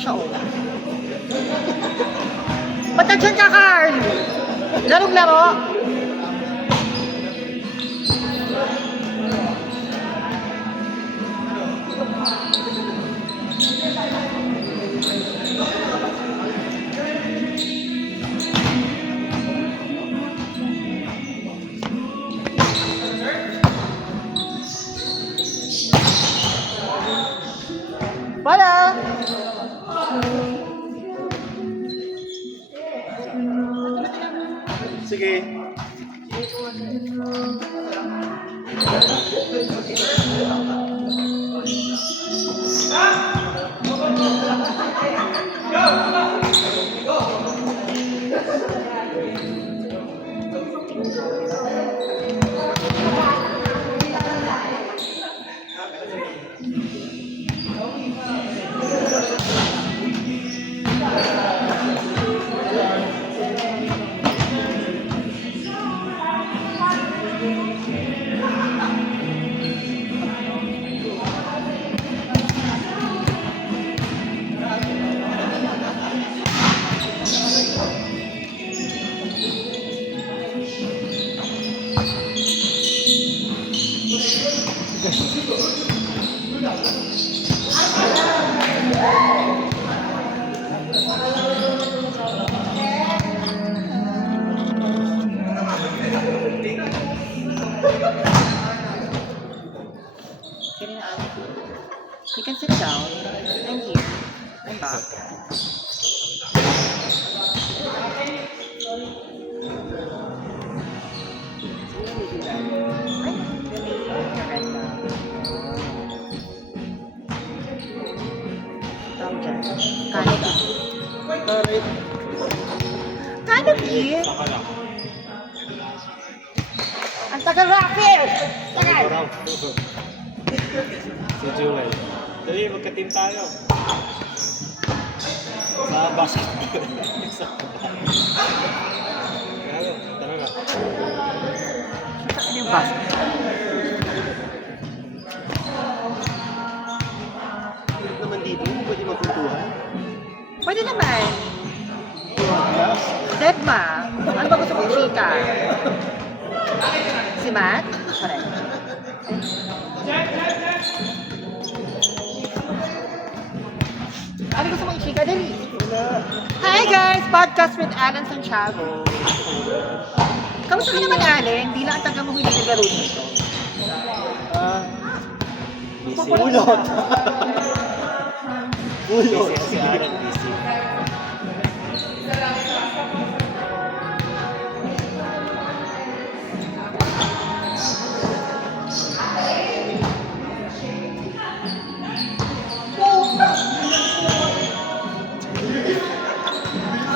siya, oh. Ba't nandiyan ka, Carl? Larong-laro? Wala. Sige. You can sit down. I'm here. I'm back. Canopy? Ang tagal Rafael! Tagal! Si Julie. Dali, magka-team tayo. Sa basketball. Kaya, tara na. Saan yung basket? Pwede naman dito, pwede magpuntuhan. Pwede naman. Degma, ano ba gusto mong chika? Si Matt? Correct. Ano gusto mong chika? Dali. Hi guys! Podcast with Alan Santiago. Kamusta ka naman, Alan? Hindi lang ang taga mo hindi naglaro dito. Busy. Ulot. Ulot. Busy si Aaron, busy.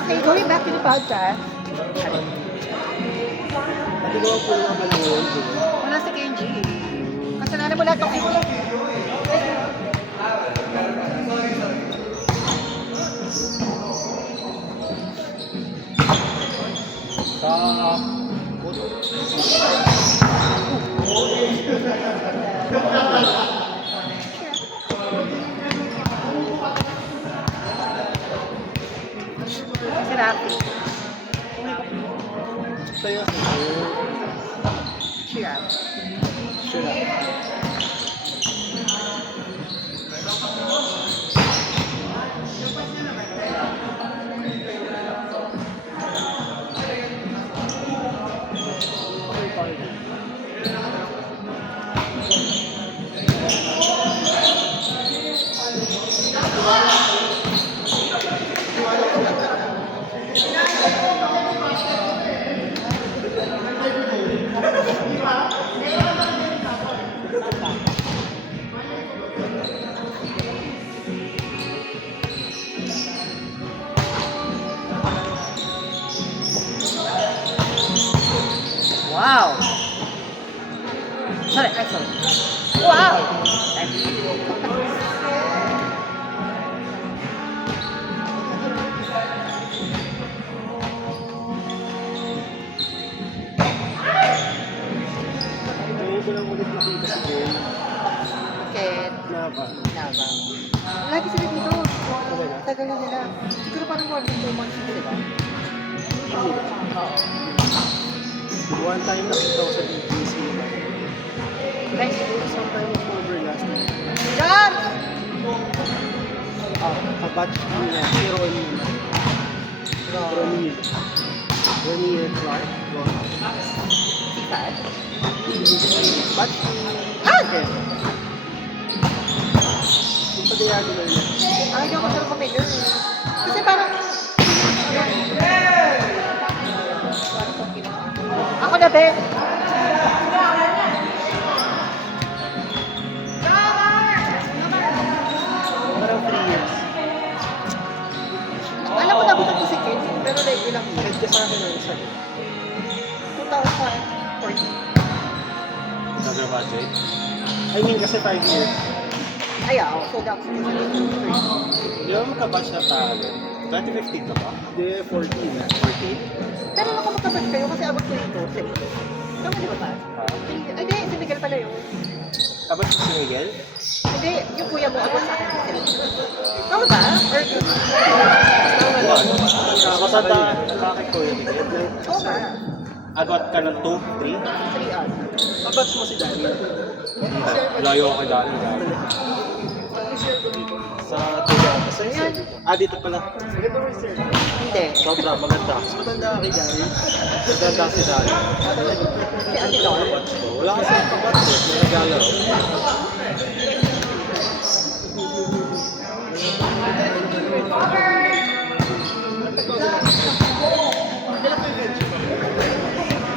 Okay, going back to the podcast. Pagdalawa po naman pala yun. Wala si Kenji. Kasalanan mo lahat ng Kenji. Si Rafi. Sa'yo. Cheer up. Sure. Wow! Sorry, I'm sorry. Wow! Ngayon ko lang ulit nakita si Jay. Okay, Nava. Nava. Lagi sila dito. Talaga? Taga tagal na nila. Siguro parang more than 2 months na, di ba? Oo. One time nakita ko sa BGC. Guys, Sometime October last year. Jan! Kabatch nila. Si Ronnie. Ronnie Clark. Sikat. Batch Ah! Okay. Yung pa-diagonal niya. Ayaw ko siya familiar. Kasi parang... Ako na, Ben. Parang 3 years. Alam ko nabutan ko si Kid, pero like ilang years. Kahit ka sa akin ang isa. 2014. Another budget? I mean, kasi 5 years. Ay, ako. So, that's Di ba magkabatch na tayo? 2015 ka ba? Hindi, 14 na. 14? Pero ako magkabat kayo kasi abot ko dito. Tama di ba ba? Ay, hindi. Si Miguel pala yun. Kabatch si Miguel? Hindi. Yung kuya mo abot sa akin. Tama ba? Or... Kasata, bakit ko yun? Miguel? Oo ba? Agot ka ng 2, 3? 3 hours. Kabatch mo si Daniel? Layo ako kay Daniel. Sa Tuga. Sa Yan. dito pala. Maganda mo sir. Hindi. Sobra, maganda. Mas maganda ka kay Daniel. Maganda si Daniel. Si Ate Laura. Wala kasi ang kabatch. May regalo.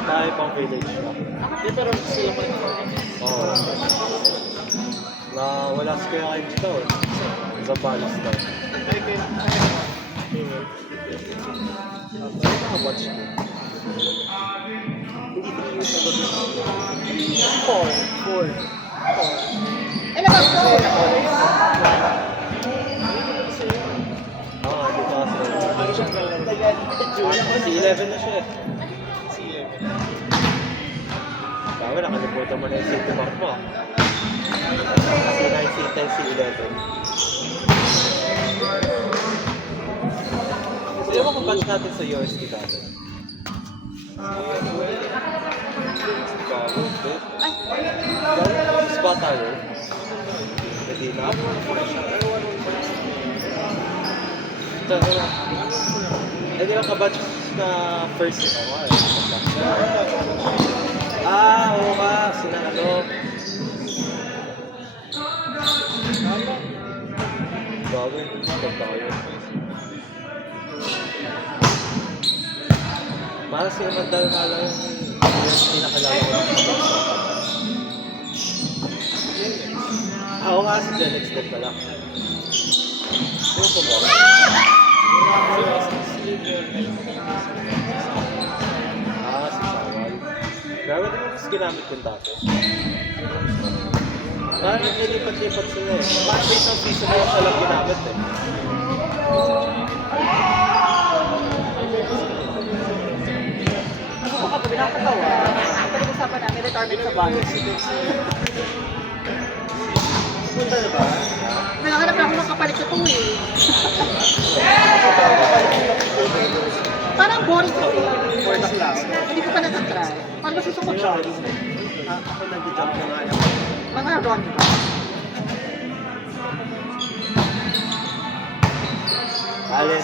Tayo pang village pa. Hindi, pero sila pa rin. Oo. Wala si Kuya Kim dito. Sa Palas daw. Saan naka-watch ko? Hindi 3 years ago. 4. Eh, naman ko. Di pa kasi. Si 11 na siya. Bawa, nakalimutan mo na yung city map mo. Si 9, si 10, si 11. Sino mo kung batch natin sa UST dati? Ay, Spot tayo. Hindi na. Hindi lang kabatch na first year ako. Oo nga. Sina ano. Bago, spot tayo. Para sila mandal nga lang yung pinakalala ko ng kabatch. Ako nga si Gen X din pala. Sino po ba? Si Sawal. Grabe din yung mas ginamit ko dati. Parang nilipat-lipat sila eh. Parang may isang season na yung siya lang ginamit eh. ako ka pa binakatawa. Pinag-usapan namin retirement sa bahay. Punta na ba? Nakahanap na ako ng kapalit sa tuwi. Parang boring kasi. For the class. Hindi ko pa natatry. Parang gusto ko siya. Ako nag-jump na nga yan. Mga run ba? Alin?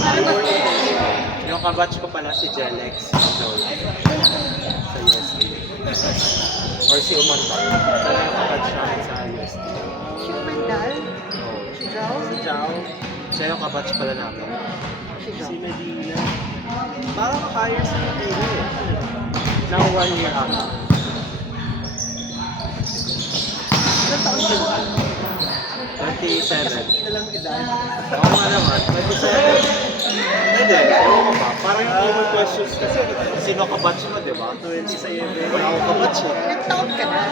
Parang mas Yung kabatch ko pala si Jelex. Sa UST. Or si Umanta. Siya yung kabatch namin sa UST. si Mandal. Oo. Si Zhao. Si Jao. Siya yung kabatch pala namin. Si Zhao. Medina. Parang hire sa Medina eh. Now 1 year ata. Ilang taon siya? 27. Hindi na lang edad. Oo nga naman. 27. Hindi. Oo ko ba? Parang yung common questions kasi sino kabatch mo, di ba? 27. Wala ako kabatch eh. Ilang taon ka na?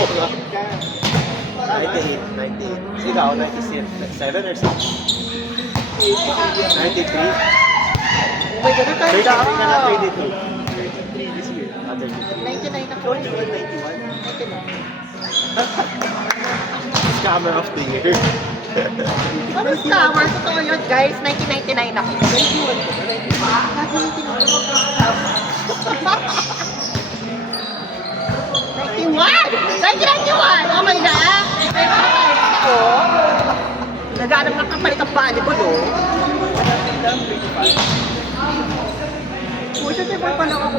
Oo nga. 98. Ikaw, 97 or 6? 93? Oh my God, retire 33 ka. ka na, 22. 33 this year. 33. 99 ako. 91. 99. Scammer of the year. Ano scammer? Totoo yun, guys. 1999 ako. 91! 1991! Okay na? Ako, naghanap ng kapalit ang volleyball, oh. Oh, syempre pa lang ako.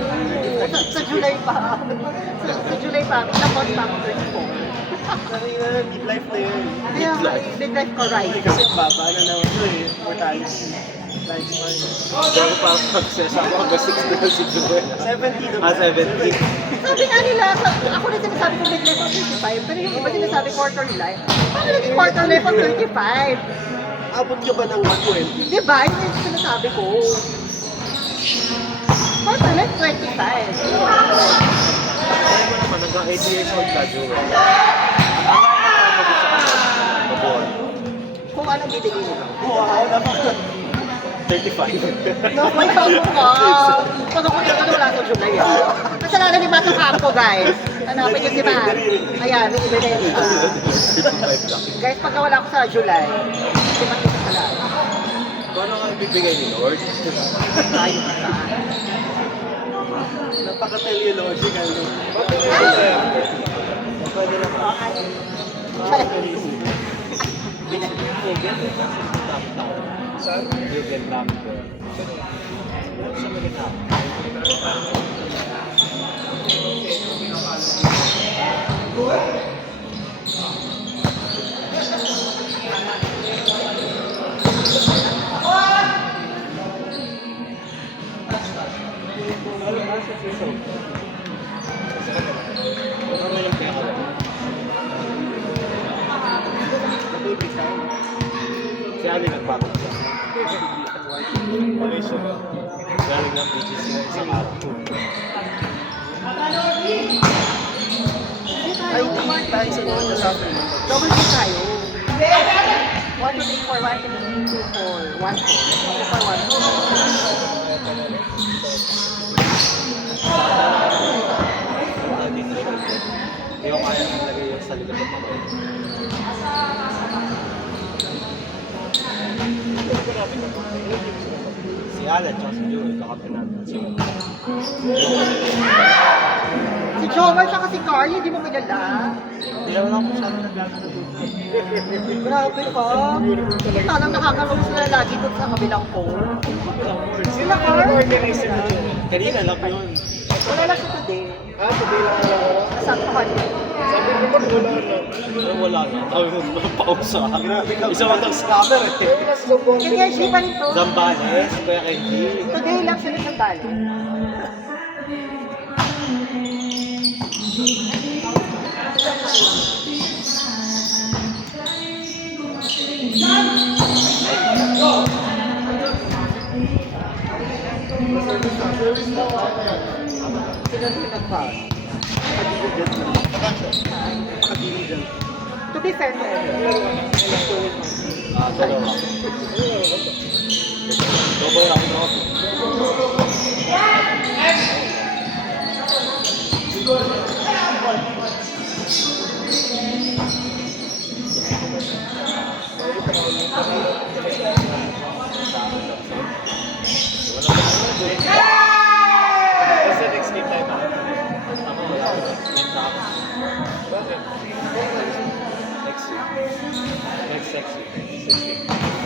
Sa July pa. Sa July pa. Ilang months pa ako 24. Kanina, midlife na yun. Kaya nga, midlife ko right. Kasi baba na naman ito eh. Mortality. Lifespan. Hindi ako parang success ako hanggang 60 na siguro. 70 naman. 70. Sabi nga nila, ako na sinasabi ko midlife of 35, pero yung iba sinasabi quarter life. Paano naging quarter life of 35? Abot ka ba ng 120? Diba? Yun yung sinasabi ko. Quarter life 25. Kaya mo naman, hanggang 80 years old ka, Juro. Ang gusto ko na, mabor. Kung anong bibigay nila. Wow, naman. 35. No, may bago ka. Pag ako nito wala sa July. Kasalanan ni Mato Campo, guys. Hanapin niyo si Matt. Ayan, may ebidensya. 55 lang. Guys, pagka wala ako sa July, si Matt yung kasalanan. Kung ano ang bibigay ni Lord? Tayo na saan. Napaka-teleological. Pwede lang. Saan? You get number. Sa Manila. Si Ali nagpapag siya. Galing ng BGC na isang araw. Ay, di tayo sa mga nasabi. Double kick tayo. 1, 2, 3, 4, 1, 2, 3, 4, 1, 4. 1, 4, 1, 4. Hindi ko kaya nilagay yung sa likod ng kamay. Si Alan at si Joey, kakape natin. Si Jomar at si Carly, hindi mo kilala. Hindi naman ako masyado naglago na doon. Grabe ka. Talang nakakaroon sila lagi doon sa kabilang phone. Sila Carl? Kanina lang yun. Wala lang siya today. Today lang wala wala. Nasaktahan niya. Sabi ko ba wala na? Wala na. Sabi mo, pausa. Isa matang scammer eh. Kaya G pa rin to. Zambanes, Kuya Kenji. Today lang siya nasandali. Sila rin nag-pass. To be fair to everyone. Dalawa. Double lang no? Kasi next game tayo ba? Next week. Next week.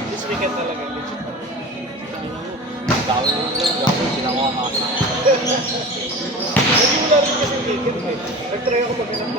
This weekend talaga. Gawin mo lang. Gawin. Ginawa ka. Hindi mo lang rin kasi weekend. Nag-try ako mag-inap